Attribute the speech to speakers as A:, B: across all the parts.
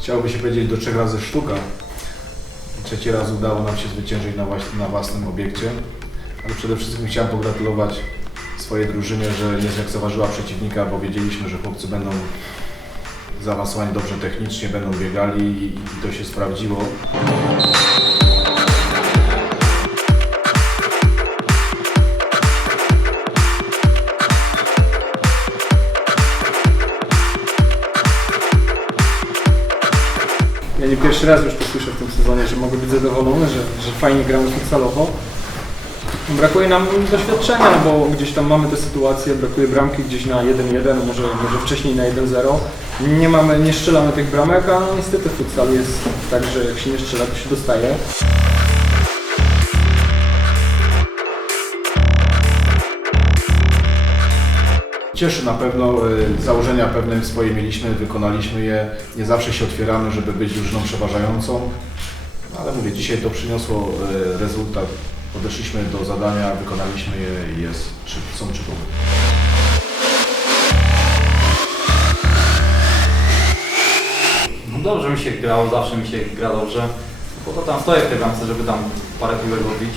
A: chciałoby się powiedzieć do trzech razy sztuka. Trzeci raz udało nam się zwyciężyć na, właśnie, na własnym obiekcie, ale przede wszystkim chciałem pogratulować swojej drużynie, że nie zlekceważyła przeciwnika, bo wiedzieliśmy, że chłopcy będą zaawansowani dobrze technicznie, będą biegali i to się sprawdziło.
B: Pierwszy raz już to słyszę w tym sezonie, że mogę być zadowolony, że, że fajnie gramy futsalowo. Brakuje nam doświadczenia, bo gdzieś tam mamy te sytuacje, brakuje bramki gdzieś na 1-1, może, może wcześniej na 1-0. Nie mamy, nie strzelamy tych bramek, a niestety futsal jest tak, że jak się nie strzela, to się dostaje.
A: Cieszy na pewno, y, założenia pewne swoje mieliśmy, wykonaliśmy je. Nie zawsze się otwieramy, żeby być drużyną przeważającą, No, ale mówię, dzisiaj to przyniosło y, rezultat. Podeszliśmy do zadania, wykonaliśmy je i jest, są trzy.
C: No dobrze mi się grało, zawsze mi się gra dobrze. Po to tam stoję w tej żeby tam parę piłek odbić.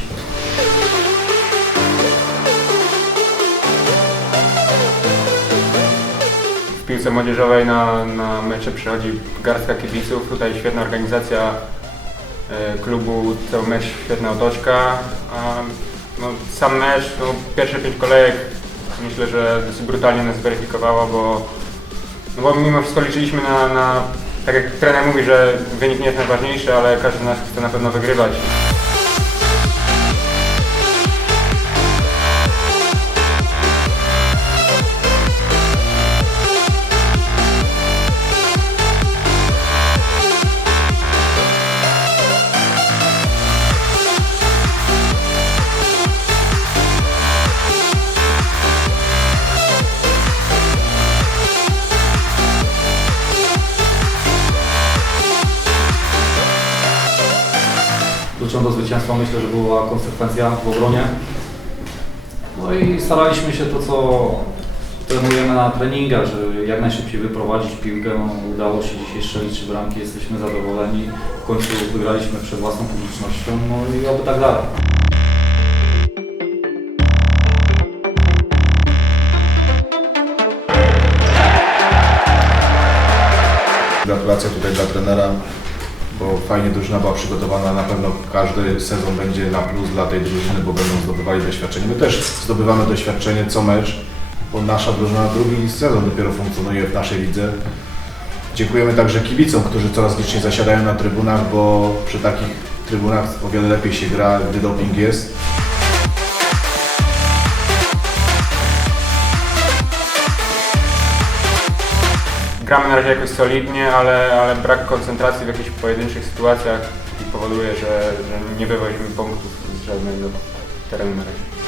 D: Piłce młodzieżowej na, na mecze przychodzi garstka kibiców. Tutaj świetna organizacja e, klubu, cały mecz świetna otoczka. A, no, sam mecz, no, pierwsze pięć kolejek myślę, że dosyć brutalnie nas zweryfikowało, bo, no bo mimo wszystko liczyliśmy na, na, tak jak trener mówi, że wynik nie jest najważniejszy, ale każdy z nas chce na pewno wygrywać.
C: Kluczem do zwycięstwa myślę, że była konsekwencja w obronie. No i staraliśmy się to, co trenujemy na treningach, że jak najszybciej wyprowadzić piłkę. No, udało się dzisiaj strzelić trzy bramki, jesteśmy zadowoleni. W końcu wygraliśmy przed własną publicznością, no i oby tak dalej.
A: Gratulacje tutaj dla trenera, bo fajnie drużyna była przygotowana. Na pewno każdy sezon będzie na plus dla tej drużyny, bo będą zdobywali doświadczenie. My też zdobywamy doświadczenie co mecz, bo nasza drużyna drugi sezon dopiero funkcjonuje w naszej lidze. Dziękujemy także kibicom, którzy coraz liczniej zasiadają na trybunach, bo przy takich trybunach o wiele lepiej się gra, gdy doping jest.
D: Gramy na razie jakoś solidnie, ale, ale brak koncentracji w jakichś pojedynczych sytuacjach powoduje, że, że nie wywozimy punktów z żadnego terenu na razie.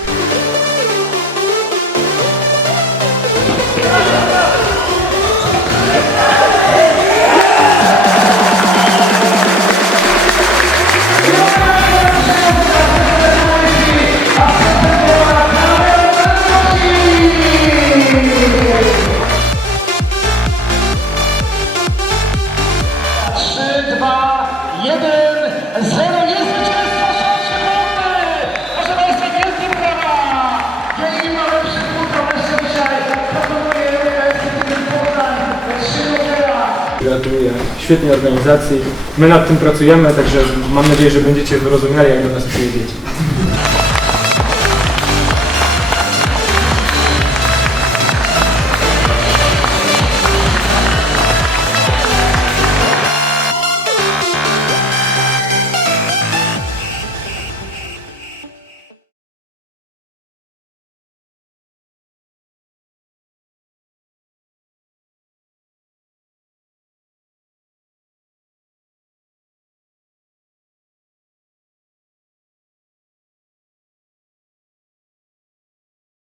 B: Gratuluję świetnej organizacji. My nad tym pracujemy, także mam nadzieję, że będziecie wyrozumiali, jak do nas przyjedziecie.